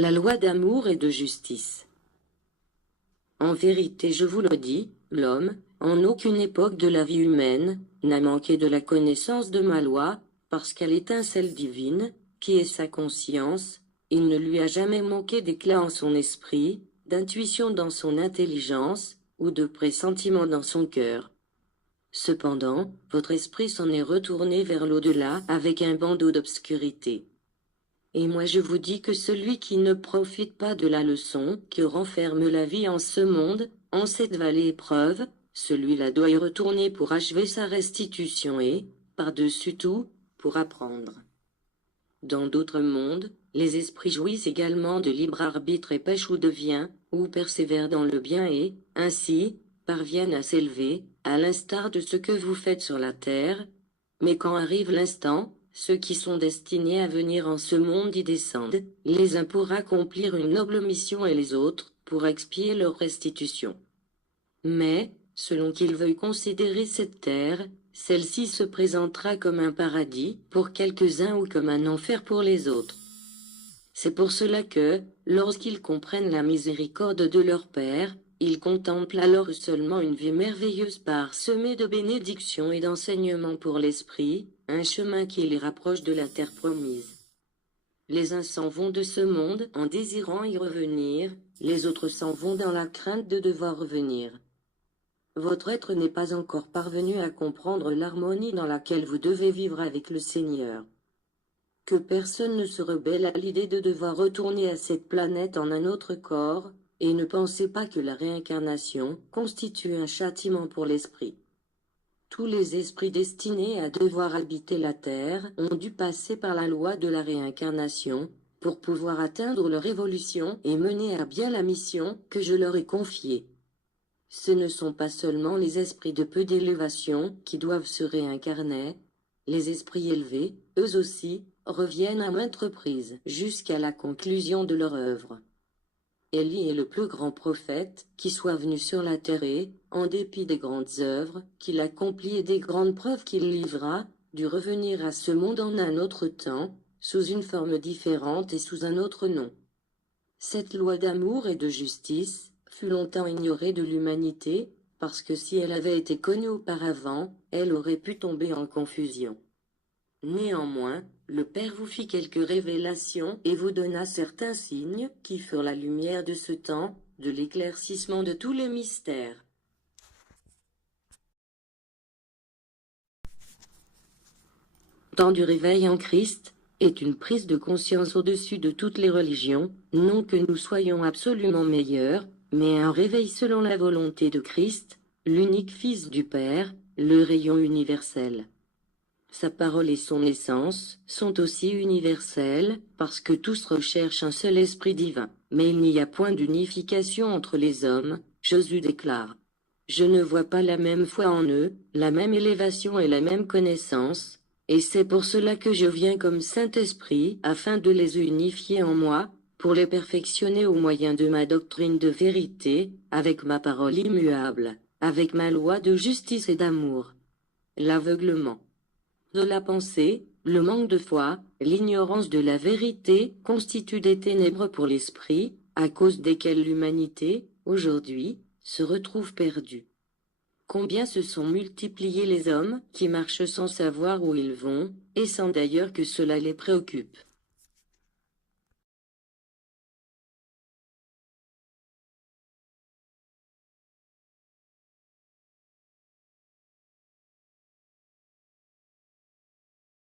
La loi d'amour et de justice. En vérité je vous le dis, l'homme, en aucune époque de la vie humaine, n'a manqué de la connaissance de ma loi, parce qu'elle étincelle divine, qui est sa conscience, il ne lui a jamais manqué d'éclat en son esprit, d'intuition dans son intelligence, ou de pressentiment dans son cœur. Cependant, votre esprit s'en est retourné vers l'au-delà avec un bandeau d'obscurité. Et moi je vous dis que celui qui ne profite pas de la leçon que renferme la vie en ce monde, en cette vallée épreuve, celui-là doit y retourner pour achever sa restitution et, par-dessus tout, pour apprendre. Dans d'autres mondes, les esprits jouissent également de libre arbitre et pêchent ou deviennent, ou persévèrent dans le bien et, ainsi, parviennent à s'élever, à l'instar de ce que vous faites sur la terre. Mais quand arrive l'instant, ceux qui sont destinés à venir en ce monde y descendent, les uns pour accomplir une noble mission et les autres, pour expier leur restitution. Mais, selon qu'ils veuillent considérer cette terre, celle-ci se présentera comme un paradis pour quelques-uns ou comme un enfer pour les autres. C'est pour cela que, lorsqu'ils comprennent la miséricorde de leur Père, ils contemplent alors seulement une vie merveilleuse parsemée de bénédictions et d'enseignements pour l'esprit, un chemin qui les rapproche de la terre promise. Les uns s'en vont de ce monde en désirant y revenir, les autres s'en vont dans la crainte de devoir revenir. Votre être n'est pas encore parvenu à comprendre l'harmonie dans laquelle vous devez vivre avec le Seigneur. Que personne ne se rebelle à l'idée de devoir retourner à cette planète en un autre corps, et ne pensez pas que la réincarnation constitue un châtiment pour l'esprit. Tous les esprits destinés à devoir habiter la terre ont dû passer par la loi de la réincarnation, pour pouvoir atteindre leur évolution et mener à bien la mission que je leur ai confiée. Ce ne sont pas seulement les esprits de peu d'élévation qui doivent se réincarner, les esprits élevés, eux aussi, reviennent à maintes reprises jusqu'à la conclusion de leur œuvre. Élie est le plus grand prophète qui soit venu sur la terre et, en dépit des grandes œuvres qu'il accomplit et des grandes preuves qu'il livra, dut revenir à ce monde en un autre temps, sous une forme différente et sous un autre nom. Cette loi d'amour et de justice fut longtemps ignorée de l'humanité, parce que si elle avait été connue auparavant, elle aurait pu tomber en confusion. Néanmoins, le Père vous fit quelques révélations et vous donna certains signes qui furent la lumière de ce temps, de l'éclaircissement de tous les mystères. Temps du réveil en Christ est une prise de conscience au-dessus de toutes les religions, non que nous soyons absolument meilleurs, mais un réveil selon la volonté de Christ, l'unique Fils du Père, le rayon universel. Sa parole et son essence sont aussi universelles, parce que tous recherchent un seul esprit divin. Mais il n'y a point d'unification entre les hommes, Jésus déclare. Je ne vois pas la même foi en eux, la même élévation et la même connaissance, et c'est pour cela que je viens comme Saint-Esprit, afin de les unifier en moi, pour les perfectionner au moyen de ma doctrine de vérité, avec ma parole immuable, avec ma loi de justice et d'amour. L'aveuglement de la pensée, le manque de foi, l'ignorance de la vérité constituent des ténèbres pour l'esprit, à cause desquelles l'humanité, aujourd'hui, se retrouve perdue. Combien se sont multipliés les hommes qui marchent sans savoir où ils vont, et sans d'ailleurs que cela les préoccupe.